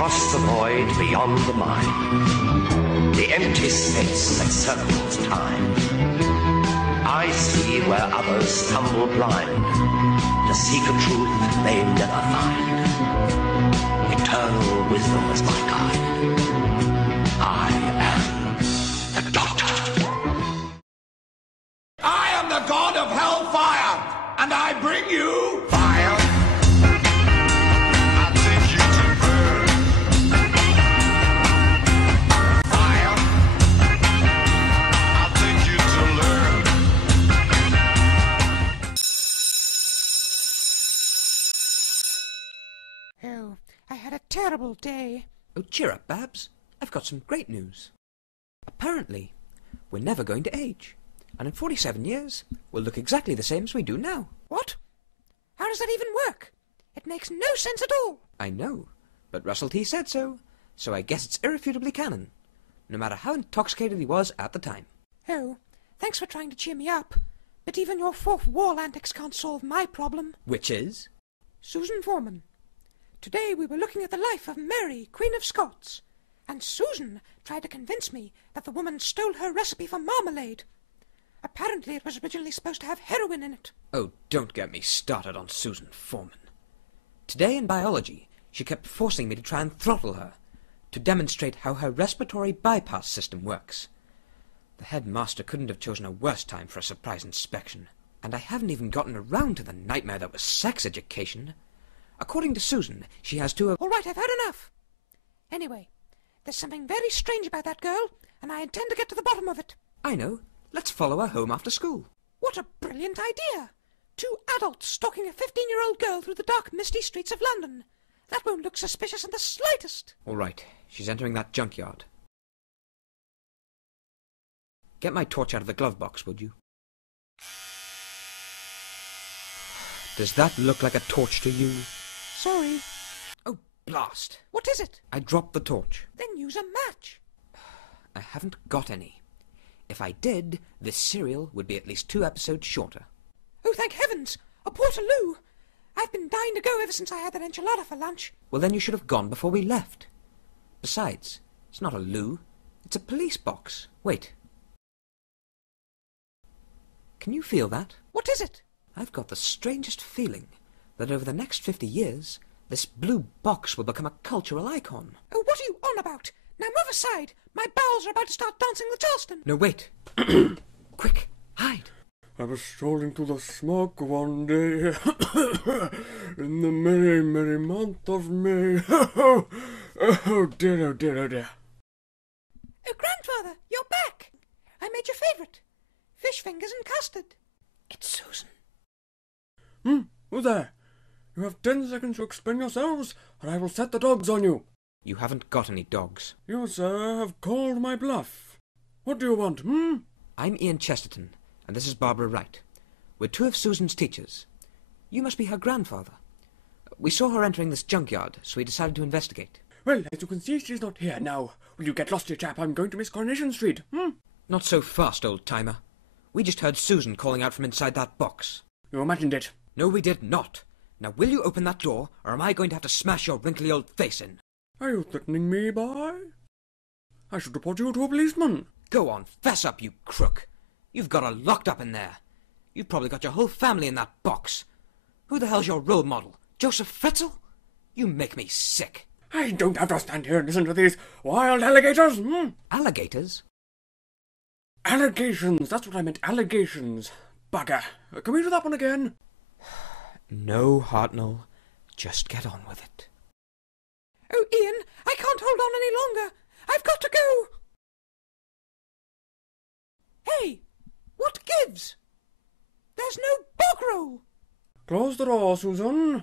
Across the void beyond the mind, the empty space that circles time, I see where others stumble blind to seek a truth they never find. Eternal wisdom is my guide. I am the Doctor. I am the god of hellfire, and I bring you fire. Oh, I had a terrible day. Oh, cheer up, Babs. I've got some great news. Apparently, we're never going to age. And in 47 years, we'll look exactly the same as we do now. What? How does that even work? It makes no sense at all. I know, but Russell T said so, so I guess it's irrefutably canon, no matter how intoxicated he was at the time. Oh, thanks for trying to cheer me up. But even your fourth wall antics can't solve my problem. Which is? Susan Foreman. Today we were looking at the life of Mary, Queen of Scots, and Susan tried to convince me that the woman stole her recipe for marmalade. Apparently it was originally supposed to have heroin in it. Oh, don't get me started on Susan Foreman. Today in biology, she kept forcing me to try and throttle her, to demonstrate how her respiratory bypass system works. The headmaster couldn't have chosen a worse time for a surprise inspection, and I haven't even gotten around to the nightmare that was sex education. According to Susan, she has two of... All right, I've had enough. Anyway, there's something very strange about that girl, and I intend to get to the bottom of it. I know. Let's follow her home after school. What a brilliant idea! 2 adults stalking a 15-year-old girl through the dark, misty streets of London. That won't look suspicious in the slightest. All right, she's entering that junkyard. Get my torch out of the glove box, would you? Does that look like a torch to you? Sorry. Oh, blast! What is it? I dropped the torch. Then use a match. I haven't got any. If I did, this serial would be at least 2 episodes shorter. Oh, thank heavens! A Portaloo! I've been dying to go ever since I had that enchilada for lunch. Well, then you should have gone before we left. Besides, it's not a loo. It's a police box. Wait. Can you feel that? What is it? I've got the strangest feeling that over the next 50 years, this blue box will become a cultural icon. Oh, what are you on about? Now move aside. My bowels are about to start dancing the Charleston. No, wait. Quick, hide. I was strolling through the smoke one day in the merry, merry month of May. Oh dear, oh dear, oh dear. Oh, grandfather, you're back. I made your favourite. Fish fingers and custard. It's Susan. Who there? You have 10 seconds to explain yourselves, or I will set the dogs on you. You haven't got any dogs. You, sir, have called my bluff. What do you want, I'm Ian Chesterton, and this is Barbara Wright. We're 2 of Susan's teachers. You must be her grandfather. We saw her entering this junkyard, so we decided to investigate. Well, as you can see, she's not here now. Will you get lost, you chap? I'm going to Miss Coronation Street, Not so fast, old-timer. We just heard Susan calling out from inside that box. You imagined it. No, we did not. Now, will you open that door, or am I going to have to smash your wrinkly old face in? Are you threatening me, boy? I should report you to a policeman. Go on, fess up, you crook. You've got her locked up in there. You've probably got your whole family in that box. Who the hell's your role model? Joseph Fritzl? You make me sick. I don't have to stand here and listen to these wild alligators, Alligators? Allegations, that's what I meant, allegations. Bugger. Can we do that one again? No, Hartnell. Just get on with it. Oh, Ian, I can't hold on any longer. I've got to go. Hey, what gives? There's no bog roll. Close the door, Susan.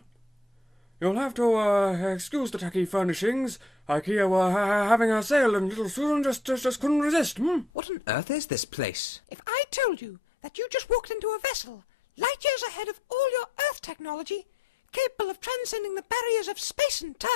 You'll have to, excuse the tacky furnishings. IKEA were having a sale and little Susan just couldn't resist, What on earth is this place? If I told you that you just walked into a vessel light years ahead of all your Earth technology, capable of transcending the barriers of space and time,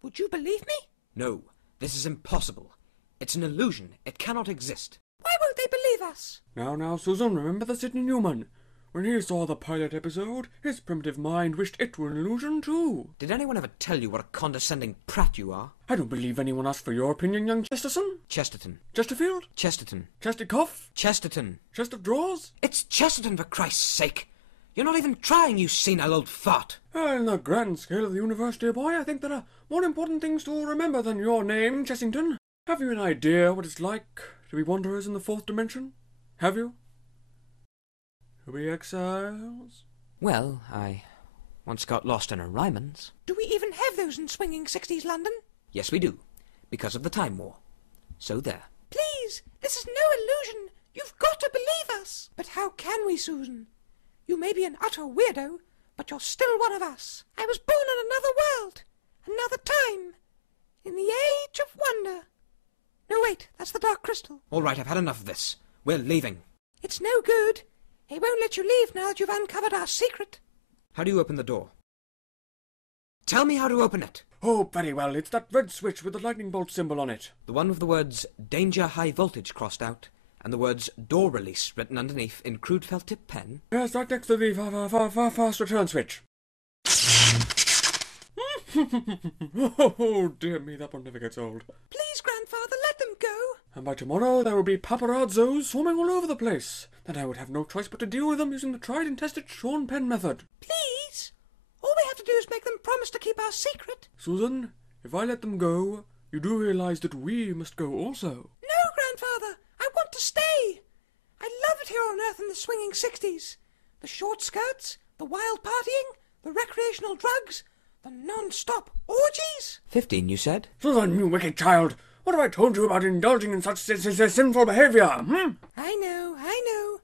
would you believe me? No, this is impossible. It's an illusion. It cannot exist. Why won't they believe us? Now, Susan, remember the Sidney Newman. When he saw the pilot episode, his primitive mind wished it were an illusion too. Did anyone ever tell you what a condescending prat you are? I don't believe anyone asked for your opinion, young Chesterton. Chesterton. Chesterfield? Chesterton. Chestercuff? Chesterton. Chest of drawers? It's Chesterton, for Christ's sake! You're not even trying, you senile old fart! In the grand scale of the universe, dear boy, I think there are more important things to remember than your name, Chessington. Have you an idea what it's like to be wanderers in the fourth dimension? Have you? To be exiles? Well, I once got lost in a Ryman's. Do we even have those in swinging 60s London? Yes, we do, because of the Time War. So there. Please, this is no illusion. You've got to believe us. But how can we, Susan? You may be an utter weirdo, but you're still one of us. I was born in another world, another time, in the age of wonder. No, wait, that's the Dark Crystal. All right, I've had enough of this. We're leaving. It's no good. He won't let you leave now that you've uncovered our secret. How do you open the door? Tell me how to open it. Oh, very well. It's that red switch with the lightning bolt symbol on it. The one with the words Danger High Voltage crossed out, and the words Door Release written underneath in crude felt tip pen? Yes, right next to the fast return switch. Oh, dear me, that one never gets old. Please, Grandfather, let them go. And by tomorrow there will be paparazzos swarming all over the place. Then I would have no choice but to deal with them using the tried and tested Sean Penn method. Please? All we have to do is make them promise to keep our secret. Susan, if I let them go, you do realize that we must go also. No, Grandfather, I want to stay. I love it here on Earth in the swinging 60s. The short skirts, the wild partying, the recreational drugs, the non-stop orgies. 15, you said? Susan, you wicked child! What have I told you about indulging in such sinful behaviour, I know.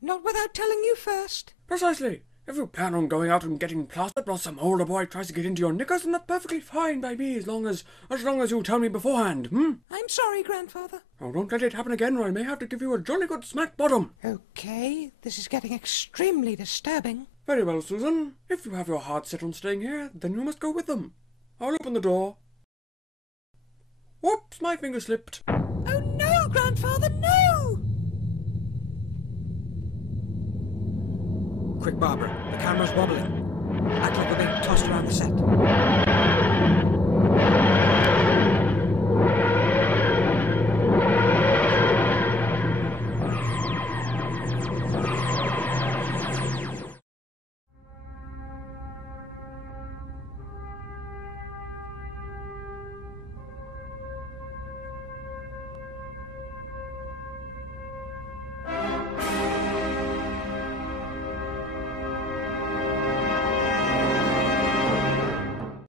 Not without telling you first. Precisely. If you plan on going out and getting plastered while some older boy tries to get into your knickers, then that's perfectly fine by me, as long as you tell me beforehand, I'm sorry, Grandfather. Oh, don't let it happen again, or I may have to give you a jolly good smack bottom. Okay, this is getting extremely disturbing. Very well, Susan. If you have your heart set on staying here, then you must go with them. I'll open the door. Whoops, my finger slipped. Oh no, Grandfather, no! Quick, Barbara. The camera's wobbling. Act like we're being tossed around the set.